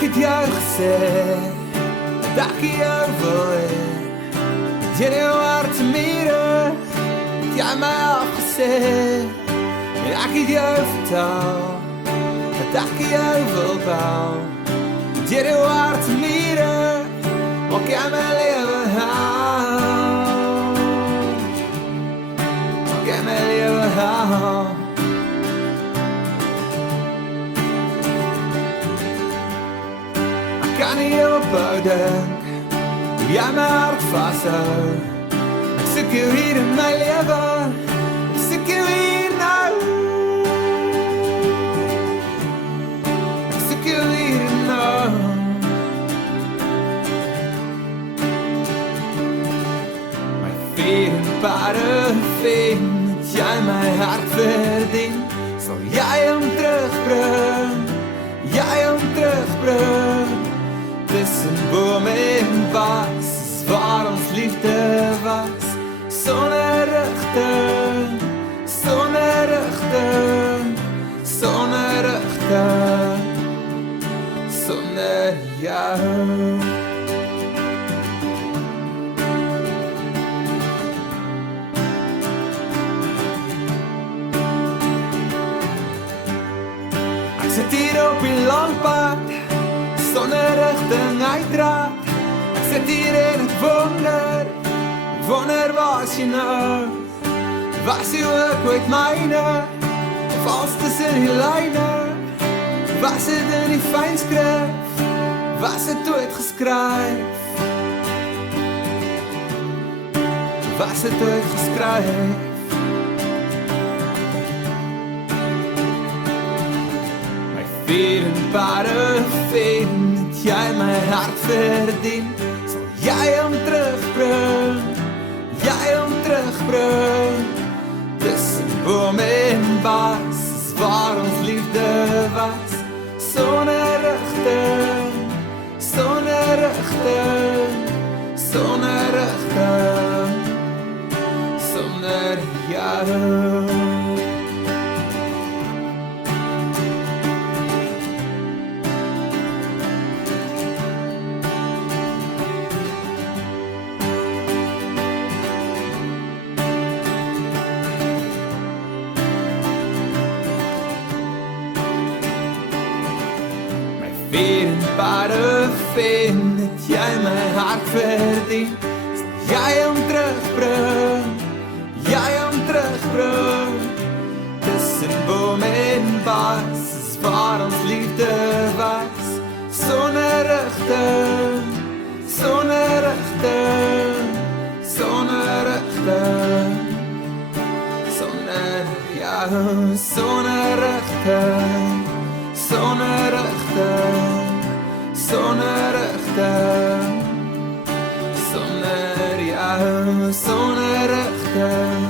het jou gesê, dat ek jou wil hê. Deur jou hart mure, het jy my afgesê. En ek het jou vertel, dat ek jou wil bou. Deur jou hart mure, maak jy my lewe hou. Maak jy my lewe hou. Kan nie ophou dink, hoe jy my hart vashou. Ek soek jou hier in my lewe, ek soek jou hier nou. Ek soek jou hier en nou. My vier en parafin, het jy my hart verdien. Sal jy hom terugbring, jy hom terugbring. Tussen bome en bos, waar ons liefde was. Sonder rigting, sonder rigting, sonder rigting, sonder jou. Ek sit hier op die lang pad, sonder rigting uitdraad. Ek sit hier en ek wonder waar is jy nou? Was jy ook ooit myne? Of als tussen die lyne? Was het in die fynskrif? Was het ooit geskryf? Was het ooit geskryf? Vier en parafin, het jy my hart verdien. Sal jy hom terugbring, jy hom terugbring. Tussen bome en bos, waar ons liefde was. Sonder rigting, sonder rigting, sonder rigting, sonder jou. Vier en parafin, het jy my hart verdien. Sal jy hom terugbring, jy hom terugbring. Tussen bome en bos, waar ons liefde was. Sonder rigting, sonder rigting, sonder rigting, sonder jou, sonder rigting. Sonder rigting, sonder rigting, sonder jou, sonder rigting.